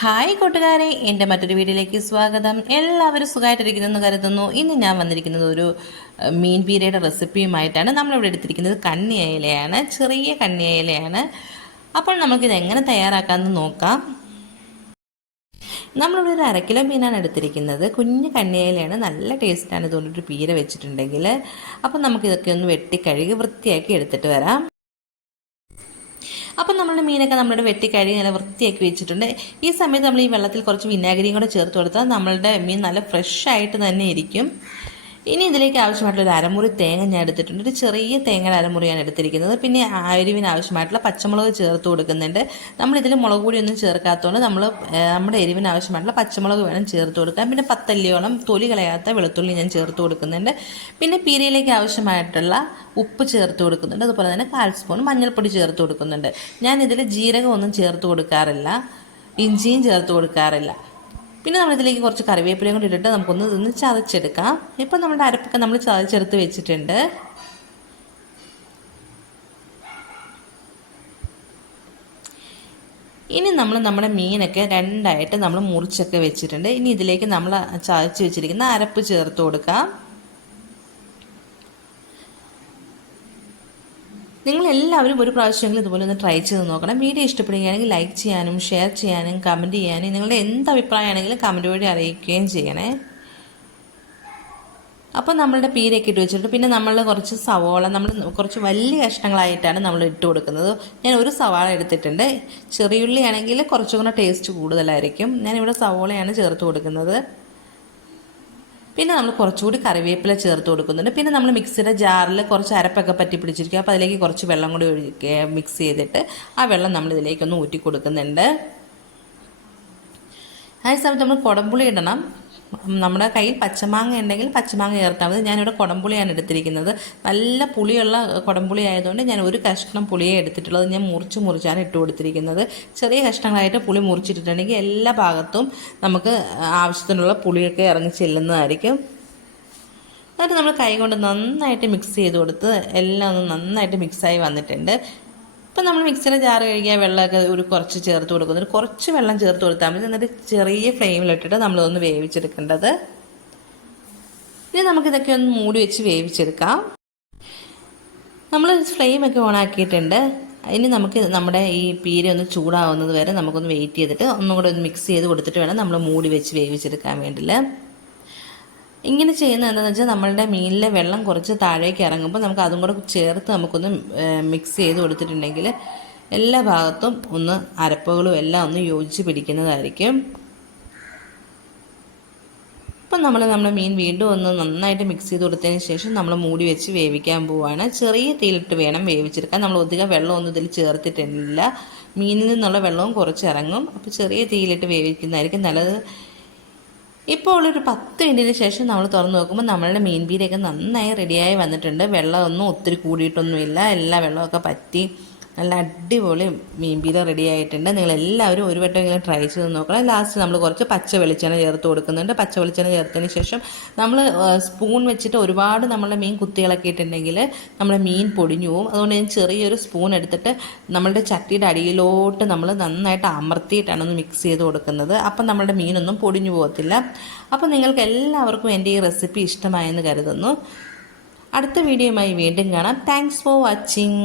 Hi കൂട്ടുകാരെ എന്റെ മറ്റൊരു വീഡിയോയിലേക്ക് സ്വാഗതം. എല്ലാവരും സുഖമായിട്ടിരിക്കുന്നെന്ന് കരുതുന്നു. ഇന്ന് ഞാൻ വന്നിരിക്കുന്നത് ഒരു മീൻ പീരയുടെ റെസിപ്പിയുമായിട്ടാണ്. നമ്മളിവിടെ എടുത്തിരിക്കുന്നത് കണ്ണിയയിലയാണ് ചെറിയ കണ്ണിയയിലയാണ് അപ്പോൾ നമുക്കിത് എങ്ങനെ തയ്യാറാക്കാമെന്ന് നോക്കാം. നമ്മളിവിടെ ഒരു അരക്കിലോ കിലോ മീനാണ് എടുത്തിരിക്കുന്നത്. കുഞ്ഞ് കണ്ണിയയിലയാണ് നല്ല ടേസ്റ്റാണ്. ഇതുകൊണ്ടൊരു പീര വെച്ചിട്ടുണ്ടെങ്കിൽ. അപ്പോൾ നമുക്കിതൊക്കെ ഒന്ന് വെട്ടി കഴുകി വൃത്തിയാക്കി എടുത്തിട്ട് വരാം. അപ്പം നമ്മുടെ മീനൊക്കെ നമ്മളുടെ വെട്ടി കഴുകി നല്ല വൃത്തിയാക്കി വെച്ചിട്ടുണ്ട്. ഈ സമയത്ത് നമ്മൾ ഈ വെള്ളത്തിൽ കുറച്ച് വിനാഗിരിയും കൂടെ ചേർത്ത് കൊടുത്താൽ നമ്മളുടെ മീൻ നല്ല ഫ്രഷ് ആയിട്ട് തന്നെ ഇരിക്കും. ഇനി ഇതിലേക്ക് ആവശ്യമായിട്ടുള്ള ഒരു അരമുറി തേങ്ങ ഞാൻ എടുത്തിട്ടുണ്ട്. ഒരു ചെറിയ തേങ്ങയുടെ അരമുറിയാണ് എടുത്തിരിക്കുന്നത്. പിന്നെ എരിവിന് ആവശ്യമായിട്ടുള്ള പച്ചമുളക് ചേർത്ത് കൊടുക്കുന്നുണ്ട്. നമ്മൾ ഇതിൽ മുളക് പൊടിയൊന്നും ചേർക്കാത്തതുകൊണ്ട് നമ്മൾ നമ്മുടെ എരിവിന് ആവശ്യമായിട്ടുള്ള പച്ചമുളക് വേണം ചേർത്ത് കൊടുക്കാൻ. പിന്നെ പത്തല്ലിയോളം തൊലി കളയാത്ത വെളുത്തുള്ളി ഞാൻ ചേർത്ത് കൊടുക്കുന്നുണ്ട്. പിന്നെ പീരയിലേക്ക് ആവശ്യമായിട്ടുള്ള ഉപ്പ് ചേർത്ത് കൊടുക്കുന്നുണ്ട്. അതുപോലെ തന്നെ കാൽ സ്പൂൺ മഞ്ഞൾപ്പൊടി ചേർത്ത് കൊടുക്കുന്നുണ്ട്. ഞാൻ ഇതിൽ ജീരകം ഒന്നും ചേർത്ത് കൊടുക്കാറില്ല. ഇഞ്ചിയും ചേർത്ത് കൊടുക്കാറില്ല. പിന്നെ നമ്മളിതിലേക്ക് കുറച്ച് കറിവേപ്പിലയും കൂടി ഇട്ടിട്ട് നമുക്കൊന്ന് ഇതൊന്ന് ചതച്ചെടുക്കാം. ഇപ്പം നമ്മുടെ അരപ്പൊക്കെ നമ്മൾ ചതച്ചെടുത്ത് വെച്ചിട്ടുണ്ട്. ഇനി നമ്മൾ നമ്മുടെ മീനൊക്കെ രണ്ടായിട്ട് നമ്മൾ മുറിച്ചൊക്കെ വെച്ചിട്ടുണ്ട്. ഇനി ഇതിലേക്ക് നമ്മൾ ചതച്ച് വെച്ചിരിക്കുന്ന അരപ്പ് ചേർത്ത് കൊടുക്കാം. നിങ്ങൾ എല്ലാവരും ഒരു പ്രാവശ്യമെങ്കിലും ഇതുപോലെ ഒന്ന് ട്രൈ ചെയ്ത് നോക്കണം. വീഡിയോ ഇഷ്ടപ്പെടുകയാണെങ്കിൽ ലൈക്ക് ചെയ്യാനും ഷെയർ ചെയ്യാനും കമന്റ് ചെയ്യാനും നിങ്ങളുടെ എന്ത് അഭിപ്രായമാണെങ്കിലും കമന്റ് വഴി അറിയിക്കുകയും ചെയ്യണേ. അപ്പോൾ നമ്മളുടെ പീരയൊക്കെ ഇട്ട് വെച്ചിട്ട് പിന്നെ നമ്മൾ കുറച്ച് സവോള നമ്മൾ കുറച്ച് വലിയ കഷ്ണങ്ങളായിട്ടാണ് നമ്മൾ ഇട്ട് കൊടുക്കുന്നത്. ഞാൻ ഒരു സവാള എടുത്തിട്ടുണ്ട്. ചെറിയുള്ളി ആണെങ്കിൽ കുറച്ചും കൂടെ ടേസ്റ്റ് കൂടുതലായിരിക്കും. ഞാനിവിടെ സവോളയാണ് ചേർത്ത് കൊടുക്കുന്നത്. പിന്നെ നമ്മൾ കുറച്ചുകൂടി കറിവേപ്പില ചേർത്ത് കൊടുക്കുന്നുണ്ട്. പിന്നെ നമ്മൾ മിക്സിയുടെ ജാറിൽ കുറച്ച് അരപ്പൊക്കെ പറ്റി പിടിച്ചിരിക്കും അപ്പോൾ അതിലേക്ക് കുറച്ച് വെള്ളം കൂടി ഒഴിക്കുക മിക്സ് ചെയ്തിട്ട് ആ വെള്ളം നമ്മൾ ഇതിലേക്കൊന്ന് ഊറ്റി കൊടുക്കുന്നുണ്ട്. ആ സമയത്ത് നമ്മൾ കുടംപുളി ഇടണം. നമ്മുടെ കയ്യിൽ പച്ചമാങ്ങ ഉണ്ടെങ്കിൽ പച്ചമാങ്ങ ചേർത്താൽ മതി ഞാനിവിടെ കുടംപുളിയാണ് എടുത്തിരിക്കുന്നത്. നല്ല പുളിയുള്ള കുടംപുളി ആയതുകൊണ്ട് ഞാൻ ഒരു കഷ്ണം പുളിയെ എടുത്തിട്ടുള്ളത് ഞാൻ മുറിച്ച് മുറിച്ചാണ് ഇട്ട് കൊടുത്തിരിക്കുന്നത്. ചെറിയ കഷ്ണങ്ങളായിട്ട് പുളി മുറിച്ചിട്ടിട്ടുണ്ടെങ്കിൽ എല്ലാ ഭാഗത്തും നമുക്ക് ആവശ്യത്തിനുള്ള പുളിയൊക്കെ ഇറങ്ങി ചെല്ലുന്നതായിരിക്കും. എന്നിട്ട് നമ്മൾ കൈ കൊണ്ട് നന്നായിട്ട് മിക്സ് ചെയ്ത് കൊടുത്ത് എല്ലാം ഒന്ന് നന്നായിട്ട് മിക്സായി വന്നിട്ടുണ്ട്. ഇപ്പം നമ്മൾ മിക്സിയുടെ ജാർ കഴുകിയ വെള്ളമൊക്കെ ഒരു കുറച്ച് ചേർത്ത് കൊടുക്കുന്നുണ്ട് കുറച്ച് വെള്ളം ചേർത്ത് കൊടുത്താൽ മതി. എന്നിട്ട് ചെറിയ ഫ്ലെയിമിലിട്ടിട്ട് നമ്മളതൊന്ന് വേവിച്ചെടുക്കേണ്ടത്. ഇനി നമുക്കിതൊക്കെ ഒന്ന് മൂടി വെച്ച് വേവിച്ചെടുക്കാം. നമ്മൾ ഫ്ലെയിമൊക്കെ ഓണാക്കിയിട്ടുണ്ട് ഇനി നമുക്ക് നമ്മുടെ ഈ പീര ഒന്ന് ചൂടാവുന്നത് വരെ നമുക്കൊന്ന് വെയിറ്റ് ചെയ്തിട്ട് ഒന്നും കൂടെ ഒന്ന് മിക്സ് ചെയ്ത് കൊടുത്തിട്ട് വേണം നമ്മൾ മൂടി വെച്ച് വേവിച്ചെടുക്കാൻ വേണ്ടിയിൽ ഇങ്ങനെ ചെയ്യുന്നത് എന്താണെന്ന് വെച്ചാൽ നമ്മളുടെ മീനിലെ വെള്ളം കുറച്ച് താഴേക്ക് ഇറങ്ങുമ്പോൾ നമുക്ക് അതും കൂടെ ചേർത്ത് നമുക്കൊന്ന് മിക്സ് ചെയ്ത് കൊടുത്തിട്ടുണ്ടെങ്കിൽ എല്ലാ ഭാഗത്തും ഒന്ന് അരപ്പുകളും എല്ലാം ഒന്ന് യോജിച്ച് പിടിക്കുന്നതായിരിക്കും. ഇപ്പം നമ്മൾ നമ്മുടെ മീൻ വീണ്ടും ഒന്ന് നന്നായിട്ട് മിക്സ് ചെയ്ത് കൊടുത്തതിന് ശേഷം നമ്മൾ മൂടി വെച്ച് വേവിക്കാൻ പോവുകയാണ് ചെറിയ തീയിലിട്ട് വേണം വേവിച്ചെടുക്കാൻ. നമ്മൾ അധികം വെള്ളമൊന്നും ഇതിൽ ചേർത്തിട്ടില്ല. മീനിൽ നിന്നുള്ള വെള്ളവും കുറച്ച് ഇറങ്ങും. അപ്പോൾ ചെറിയ തീയിലിട്ട് വേവിക്കുന്നതായിരിക്കും നല്ലത്. ഇപ്പോൾ ഒരു പത്ത് മിനിറ്റിന് ശേഷം നമ്മൾ തുറന്ന് നോക്കുമ്പോൾ നമ്മളുടെ മീൻ പീരയൊക്കെ നന്നായി റെഡിയായി വന്നിട്ടുണ്ട്. വെള്ളമൊന്നും ഒത്തിരി കൂടിയിട്ടൊന്നുമില്ല. എല്ലാ വെള്ളമൊക്കെ പറ്റി. നല്ല അടിപൊളി മീൻ പീര റെഡി ആയിട്ടുണ്ട്. നിങ്ങൾ എല്ലാവരും ഒരു വട്ടം ഇങ്ങനെ ട്രൈ ചെയ്ത് നോക്കണം. ലാസ്റ്റ് നമ്മൾ കുറച്ച് പച്ച വെളിച്ചെണ്ണ ചേർത്ത് കൊടുക്കുന്നുണ്ട്. പച്ച വെളിച്ചെണ്ണ ചേർത്തതിന് ശേഷം നമ്മൾ സ്പൂൺ വെച്ചിട്ട് ഒരുപാട് നമ്മളുടെ മീൻ കുത്തികളൊക്കെ ഇട്ടുണ്ടെങ്കിൽ നമ്മുടെ മീൻ പൊടിഞ്ഞു പോകും അതുകൊണ്ട് ഞാൻ ചെറിയൊരു സ്പൂൺ എടുത്തിട്ട് നമ്മളുടെ ചട്ടിയുടെ അടിയിലോട്ട് നമ്മൾ നന്നായിട്ട് അമർത്തിയിട്ടാണ് ഒന്ന് മിക്സ് ചെയ്ത് കൊടുക്കുന്നത്. അപ്പം നമ്മുടെ മീനൊന്നും പൊടിഞ്ഞു പോകത്തില്ല. അപ്പം നിങ്ങൾക്ക് എല്ലാവർക്കും എന്റെ ഈ റെസിപ്പി ഇഷ്ടമായെന്ന് കരുതുന്നു. അടുത്ത വീഡിയോയുമായി വീണ്ടും കാണാം. Thanks for watching